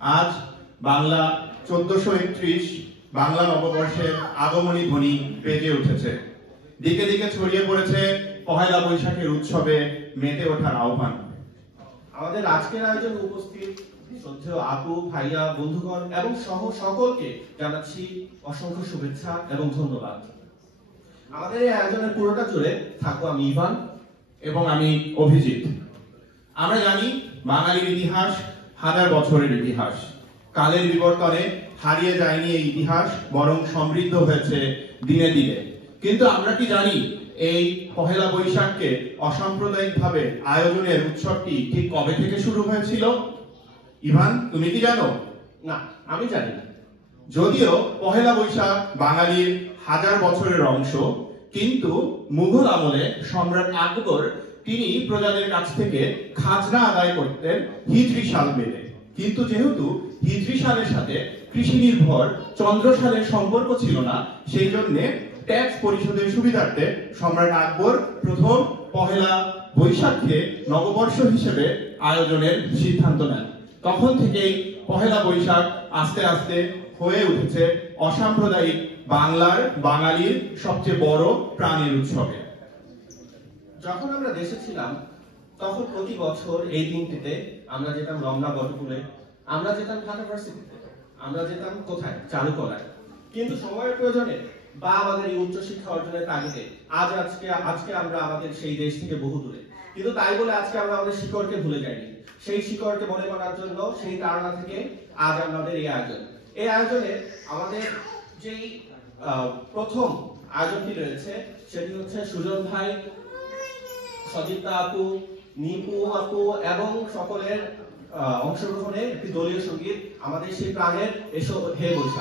আজ বাংলা 1431 বাংলা নববর্ষের আগমনী ধ্বনি বেজে উঠেছে। দিকে দিকে ছড়িয়ে পড়েছে পহেলা বৈশাখের উৎসবে মেতে ওঠার আহ্বান। আমাদের আজকের আয়োজনে উপস্থিত শ্রদ্ধেয় আপু, ভাইয়া, বন্ধুগণ এবং সহ সকলকে জানাচ্ছি অসংখ্য শুভেচ্ছা এবং ধন্যবাদ। আমাদের এই আয়োজনের পুরোটা জুড়ে থাকবো আমি ইভান এবং আমি অভিজিৎ। আমরা জানি বাঙালির ইতিহাস হাজার বছরের ইতিহাস। কালের বিবর্তনে হারিয়ে যায়নি এই ইতিহাস, বরং সমৃদ্ধ হয়েছে দিনে দিনে। কিন্তু আমরা কি জানি এই পহেলা বৈশাখকে অসাম্প্রদায়িকভাবে আয়োজনের উৎসবটি ঠিক কবে থেকে শুরু হয়েছিল? ইভান, তুমি কি জানো? না, আমি জানি না। যদিও পহেলা বৈশাখ বাঙালির হাজার বছরের অংশ, কিন্তু মুঘল আমলে সম্রাট আকবর তিনি প্রজাদের কাছ থেকে খাজনা আদায় করতেন হিজরি সাল মেনে। কিন্তু যেহেতু হিজরি সালের সাথে কৃষি নির্ভর চন্দ্র সালের সম্পর্ক ছিল না, সেই জন্য ট্যাক্স পরিশোধের সুবিধার্থে সম্রাট আকবর প্রথম পহেলা বৈশাখকে নববর্ষ হিসেবে আয়োজনের সিদ্ধান্ত নেন। তখন থেকেই পহেলা বৈশাখ আস্তে আস্তে হয়ে উঠেছে অসাম্প্রদায়িক বাঙালির সবচেয়ে বড় প্রাণের উৎসবে। যখন আমরা দেশে ছিলাম তখন প্রতি বছর এই দিনটিতে আমরা যেতাম রমনা বটপুরে, আমরা যেতাম ঢাকা ভার্সিটিতে, আমরা যেতাম কোথায়, চারুকলায়। কিন্তু সময়ের প্রয়োজনে বা আমাদের এই উচ্চ শিক্ষা অর্জনের তাগিদে আজকে আমরা আমাদের সেই দেশ থেকে বহু দূরে। কিন্তু তাই বলে আজকে আমরা আমাদের শিকড়কে ভুলে যাইনি। সেই শিকড়কে মনে করার জন্য সেই তাড়না থেকে আজ আমাদের এই আয়োজন। এই আয়োজনে আমাদের যেই প্রথম আয়োজনটি রয়েছে সেটি হচ্ছে সুজন ভাই, সজিতা আপু, নিপু আপু এবং সকলের অংশগ্রহণে একটি দলীয় সঙ্গীত, আমাদের সেই প্রাণের এসো হে বৈশাখ।